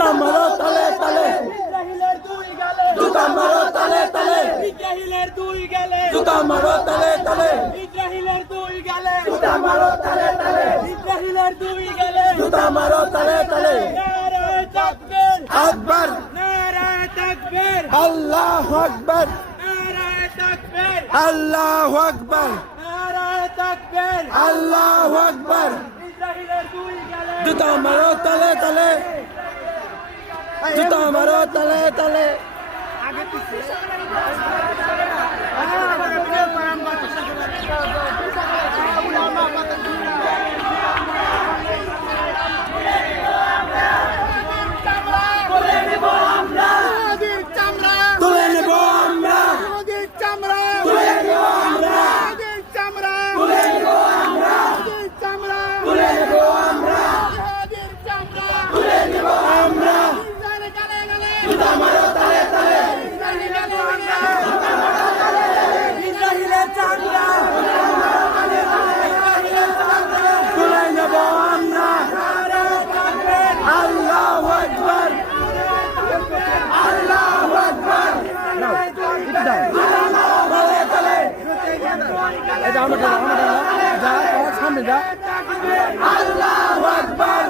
জুতা মারো তালে তালে ইসরায়েলের দুই গালে জুতা মারো তালে তালে ইসরায়েলের দুই গালে জুতা মারো তালে তালে ইসরায়েলের দুই গালে জুতা মারো তালে তালে ইসরায়েলের দুই গালে জুতা মারো তালে তালে নারায়ে তাকবীর আকবার নারায়ে তাকবীর আল্লাহু আকবার নারায়ে তাকবীর আল্লাহু আকবার নারায়ে তাকবীর আল্লাহু আকবার ইসরায়েলের দুই গালে জুতা মারো তালে তালে জুতা মারো তালে তালে তুলে নেব আমরা তুলে নেব আমরা তুলে নেব আমরা তুলে নেব আমরা তুলে নেব আমরা জুতা মারো তালে তালে ইসরায়েলের চামড়া তুলে নেব আমরা আল্লাহু আকবার আল্লাহু আকবার তালে তালে এটা আমাদের যা সামনে যা আল্লাহু আকবার